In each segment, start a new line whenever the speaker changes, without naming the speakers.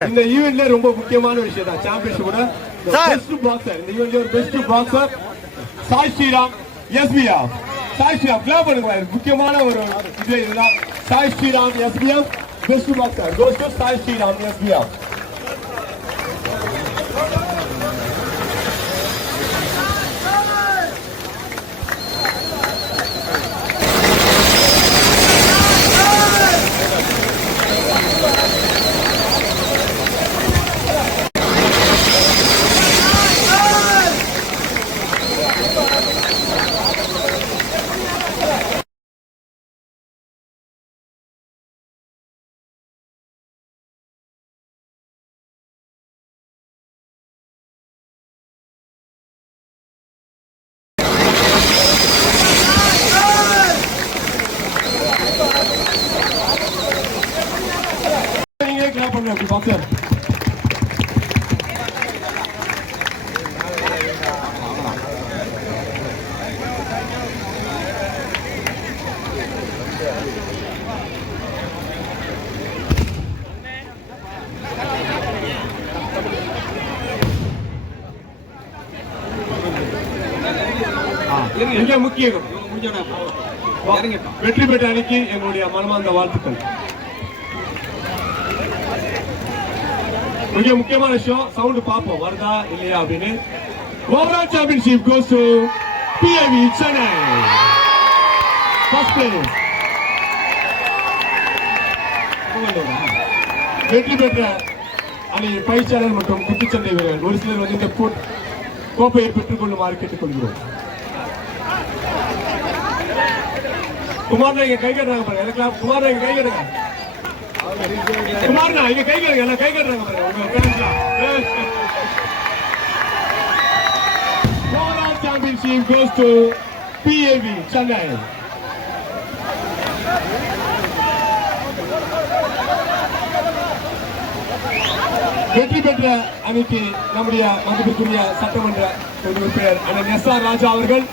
இந்த ஈவெண்ட்ல ரொம்ப முக்கியமான விஷயம் தான் சாம்பியன்ஷிப் கூட. பெஸ்ட் பாக்ஸர் இந்த ஈவெண்ட்ல ஒரு best boxer Sai Sriram SPF Sai Sriram clap பண்ணுங்க முக்கியமான ஒரு இது இதுதான். Sai Sriram SPF best boxer goes to Sai Sriram SPF நீங்களே பாக்ஸர் மிக முக்கியம். வெற்றி பெற்ற அணிக்கு எங்களுடைய மனமார்ந்த வாழ்த்துக்கள். மிக முக்கியமான விஷயம் சவுண்ட் பார்ப்போம். வருதா இல்லையா அப்படின்னு. Overall championship goes to BIV Chennai first place வெற்றி பெற்ற அணி பயிற்சியாளர் மற்றும் குத்துச்சண்டை வீரர்கள் ஒரு சிலர் வந்து இந்த போட்- கோப்பையை பெற்றுக் கொள்ளுமாறு கேட்டுக்கொள்கிறோம். குமார் இங்க கை கட்டுறாங்க பாருங்க எனக்கெல்லாம் குமார் இங்க கை கட்டுறாங்க குமார்ண்ணா இங்க கை கட்டுங்க கை கட்டுறாங்க பாருங்க. உங்க பேரண்ட்ஸ்லாம் overall championship goes to PAV Chennai வெற்றி பெற்ற அணிக்கு நம்முடைய மதிப்பிற்குரிய சட்டமன்ற உறுப்பினர் அண்ணன் எஸ் ஆர் ராஜா அவர்கள்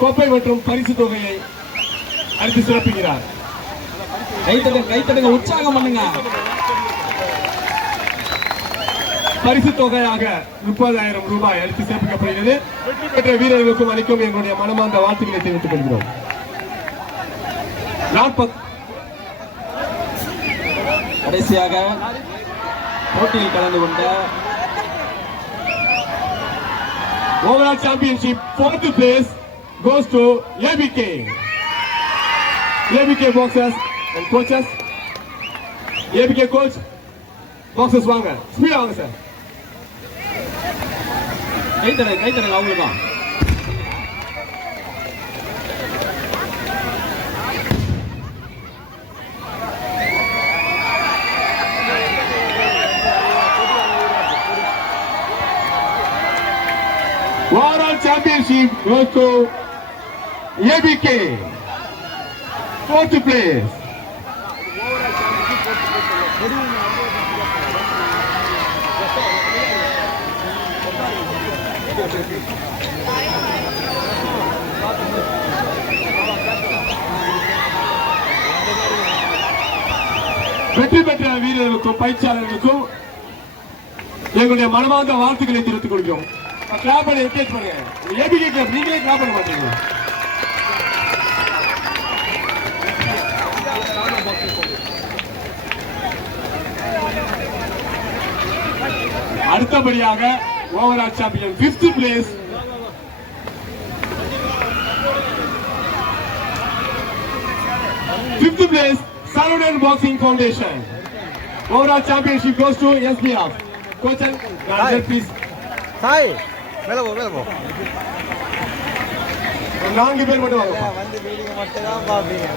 கோப்பை மற்றும் பரிசு தொகையை அடுத்து சிறப்புகிறார்
கைத்தட்டுங்க கைத்தட்டுங்க உற்சாகம் பண்ணுங்க.
பரிசு தொகையாக முப்பதாயிரம் ரூபாய் அளித்து சேர்ப்பிக்கப்படுகிறது. வெற்றி பெற்ற வீரர்களுக்கும் அளிக்கும் எங்களுடைய மனமார்ந்த வாழ்த்துக்களை தெரிவித்துக் கொள்கிறோம்.
கடைசியாக போட்டியில் கலந்து கொண்ட
overall championship fourth place goes to ABK ABK boxers and coaches. ABK coach, boxers வாங்க ஸ்பீடா வாங்க சார்
கைத்தட்டுங்க கைத்தட்டுங்க அவங்களுக்கும்
Overall championship goes to ABK. Fourth place. வெற்றி பெற்ற வீரர்களுக்கும் பயிற்சியாளர்களுக்கும் எங்களுடைய மனமார்ந்த வாழ்த்துக்களை தெரிவித்துக் கொள்கிறோம். கிளாப் பண்ணி பண்ணுங்க ஏபிகே கிளப் நீங்களே கிளாப் பண்ண மாட்டீங்க. அடுத்தபடியாக overall champion fifth place fifth place Saravanan boxing foundation overall championship goes to SPF coaches please
Sai மேல போ மேல போ
நான்கு பேர் மட்டும் வாங்க
வந்து வீடியோ மட்டும் தான் பாப்பீங்க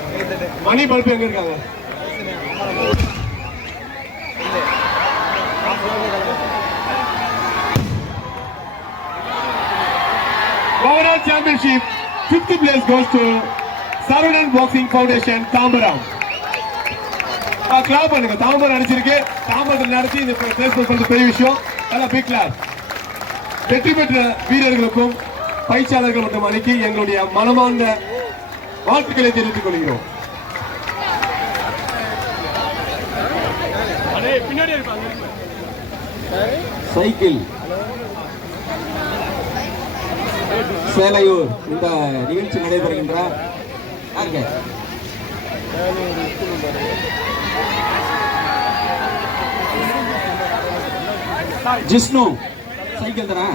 மணி பல்ப் எங்க இருக்காங்க championship fifth place goes to Saravanan boxing foundation Tambaram clap பண்ணுங்க. தாம்பரம் அடிச்சிருக்கு. தாம்பரத்தில் நடத்தி இந்த பிளேஸ் பண்றது பெரிய விஷயம். நல்லா பிக் கிளாப் வெற்றி பெற்ற வீரர்களுக்கும் பயிற்சியாளர்கள் மற்றும் அணிக்கு எங்களுடைய மனமார்ந்த வாழ்த்துக்களை தெரிவித்துக் கொள்கிறோம். பின்னாடி இருப்பாங்க.
சைக்கிள். சேலையூர். இந்த நிகழ்ச்சி நடைபெறுகின்ற? ஜிஷ்ணு சைக்கிள் தானே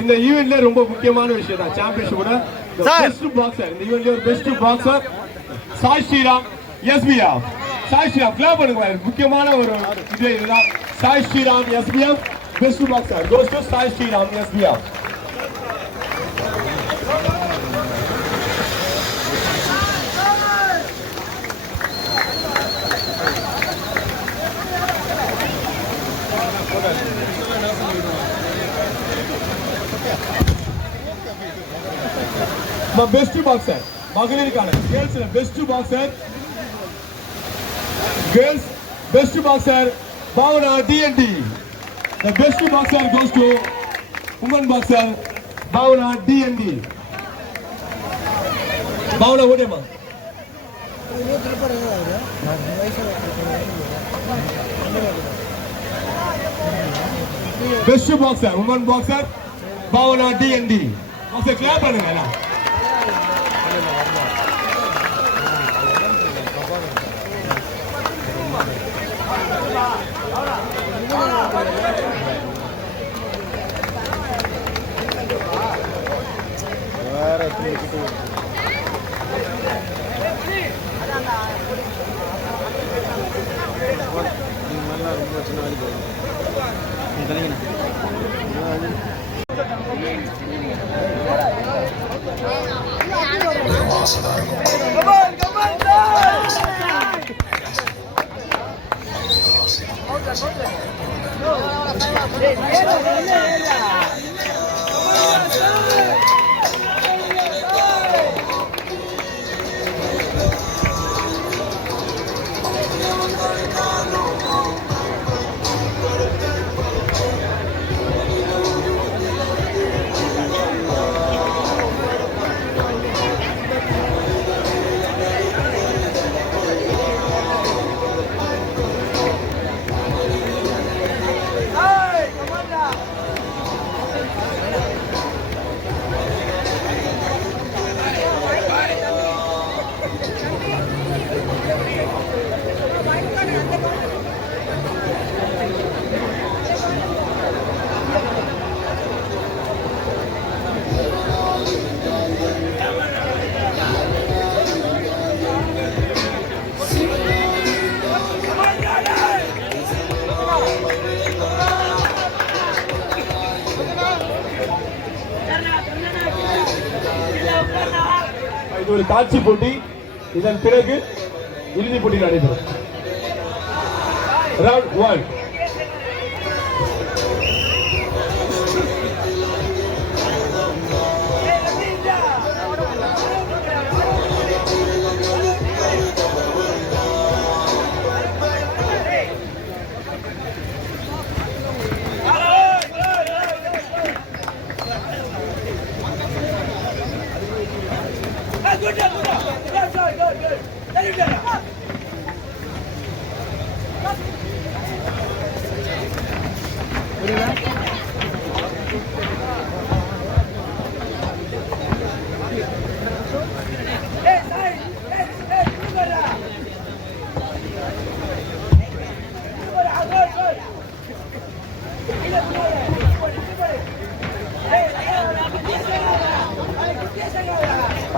இந்த ஈவெண்ட்ல ரொம்ப முக்கியமான விஷயம் தான். சாம்பியன்ஷிப்போட. பெஸ்ட் பாக்ஸர் இந்த ஈவெண்ட்ல ஒரு best boxer Sai Sriram SPF Sai Sriram clap பண்ணுங்க முக்கியமான ஒரு இது இதுதான். Sai Sriram SPF best boxer goes to Sai Sriram SPF best boxer மகளிருக்கான. கேர்ள்ஸ்ல best boxer girls best boxer Bhavana TNT the best boxer goes to woman boxer Bhavana TNT Bhavana ஓடியம்மா best boxer woman boxer Bhavana TNT boxer clap பண்ணுங்க எல்லாம் இது ஒரு காட்சி போட்டி. இதன் பிறகு இறுதிப் போட்டி நடைபெறும். ரவுண்ட் ஒன்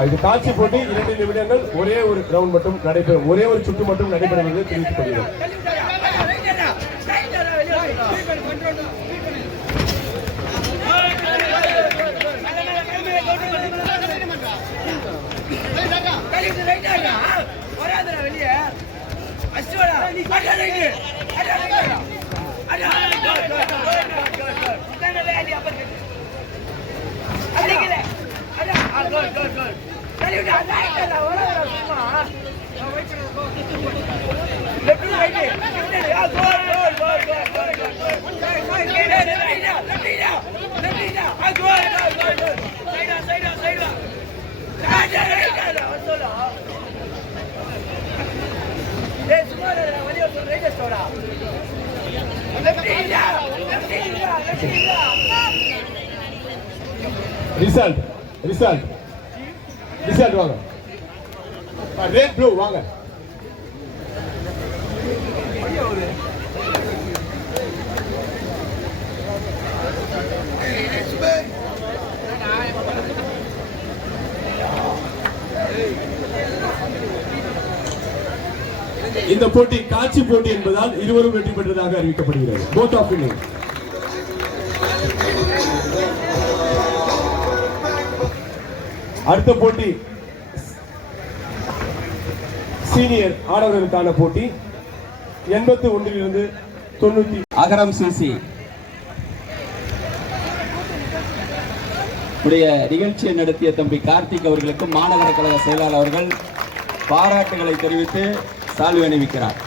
இது காட்சி போட்டி. இரண்டு நிமிடங்கள் ஒரே ஒரு ரவுண்ட் மட்டும் நடைபெறும் ஒரே ஒரு சுற்று மட்டும் நடைபெறும் என்று தெரிவித்துக் கொள்கிறேன்
Result.
ரிசல்ட் ரிசல்ட் வாங்க ரெட் ப்ளூ வாங்க இந்த போட்டி காட்சி போட்டி என்பதால் இருவரும் வெற்றி பெற்றதாக அறிவிக்கப்படுகிறது. போத் ஆஃப் இன்னிங் அடுத்த போட்டி. சீனியர் ஆடவர்களுக்கான போட்டி. எண்பத்தி ஒன்றிலிருந்து தொண்ணூத்தி
அகரம் சிசி உடைய நிகழ்ச்சியை நடத்திய தம்பி கார்த்திக் அவர்களுக்கு மாநகர கழக செயலாளர் அவர்கள் பாராட்டுகளை தெரிவித்து சால்வி அணிவிக்கிறார்.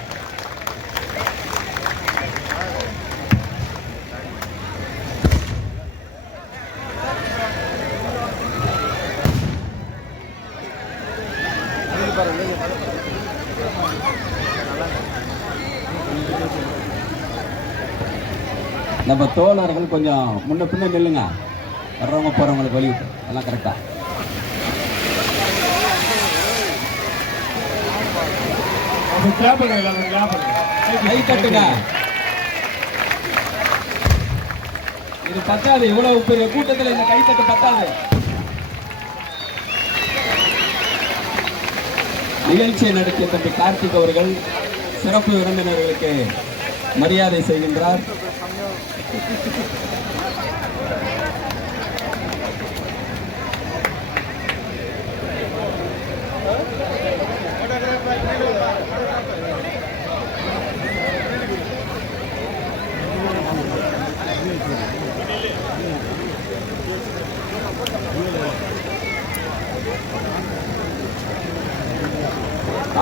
நம்ம தோழர்கள் கொஞ்சம் முன்ன பின்ன நில்லுங்க. வர்றவங்க போறவங்களுக்கு வழி எல்லாம் கரெக்டா கை தட்டுங்க இது பத்தாது. இவ்வளவு பெரிய கூட்டத்தில் இந்த கைத்தட்டு பத்தாது. நிகழ்ச்சியை நடத்திய தம்பி கார்த்திக் அவர்கள் சிறப்பு விருந்தினர்களுக்கு மரியாதை செய்கின்றார்.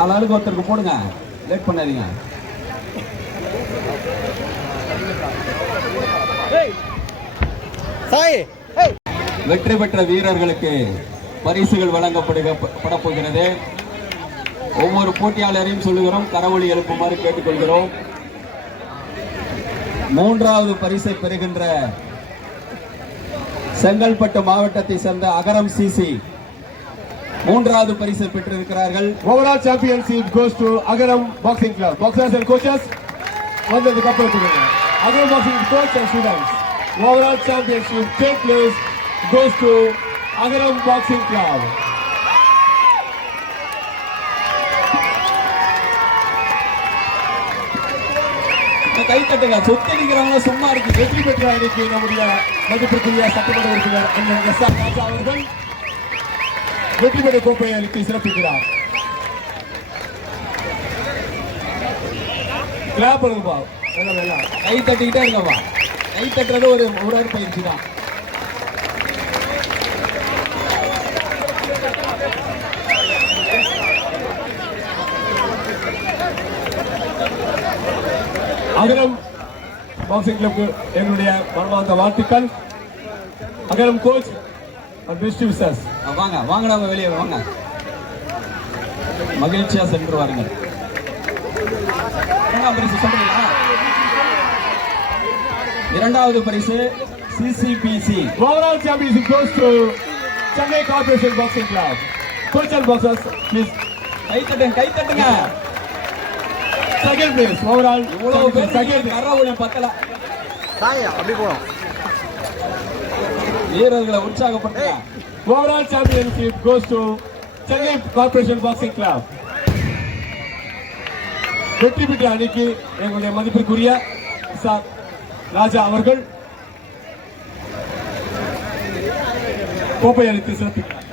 ஆளாளுக்கு ஒருத்தருக்கு போடுங்க. லேட் பண்ணாதீங்க. வெற்றி பெற்ற வீரர்களுக்கு பரிசுகள் வழங்கப்படுக பட போகிறது ஒவ்வொரு போட்டியாளரையும் சொல்லுகிறோம் கரவொலி எழுப்புமாறு கேட்டுக்கொள்கிறோம். மூன்றாவது பரிசை பெறுகின்ற செங்கல்பட்டு மாவட்டத்தை சேர்ந்த அகரம் சிசி மூன்றாவது பரிசை பெற்றிருக்கிறார்கள்.
Overall championship goes to Agaram Boxing Club. Boxers and coaches, வந்து கப்பல் கொடுங்க Agaram Boxing coach and students. Overall championship third place goes to Agaram Boxing Club.
கை தட்டுங்க சொத்து நிக்கிறவங்க சும்மா இருக்கு
வெற்றி பெற்ற அணிக்கு நம்முடைய மதிப்பிற்குரிய சட்டமன்ற உறுப்பினர் அண்ணன் எஸ் ஆர் ராஜா அவர்கள் வெற்றி பெற்ற கோப்பையை அளித்து சிறப்பிக்கிறார் கிளாப் அனுபவம்
கை தட்டிக்கிட்டே இருங்கப்பா கை தட்டுறது ஒரு உடற்பயிற்சி தான்.
அகரம் பாக்ஸிங் கிளப்க்கு என்னுடைய மனமார்ந்த வாழ்த்துக்கள். அகரம் கோச் பெஸ்ட் விசஸ்
வாங்க வாங்க நம்ம வெளியே வாங்க. மகிழ்ச்சியா சென்று வாருங்கள். இரண்டாம் பரிசு சொல்றீங்களா? இரண்டாவது பரிசு CCBC
overall championship goes to Chennai corporation boxing club coach and boxers please
கை தட்டுங்க கை தட்டுங்க
செகண்ட் பிளேஸ் ஓவரால்
இவ்வளவு பேர்
செகண்ட்
கர ஒளி பத்தல.
சாய் அப்படி போகணும்.
வீரர்களை உற்சாகப்படுத்துங்க.
Overall championship goes to Chennai Corporation Boxing Club. வெற்றி பெற்ற அணிக்கு எங்களுடைய மதிப்பிற்குரிய சார் ராஜா அவர்கள் கோப்பை அளித்து சிறப்பிக்கிறார்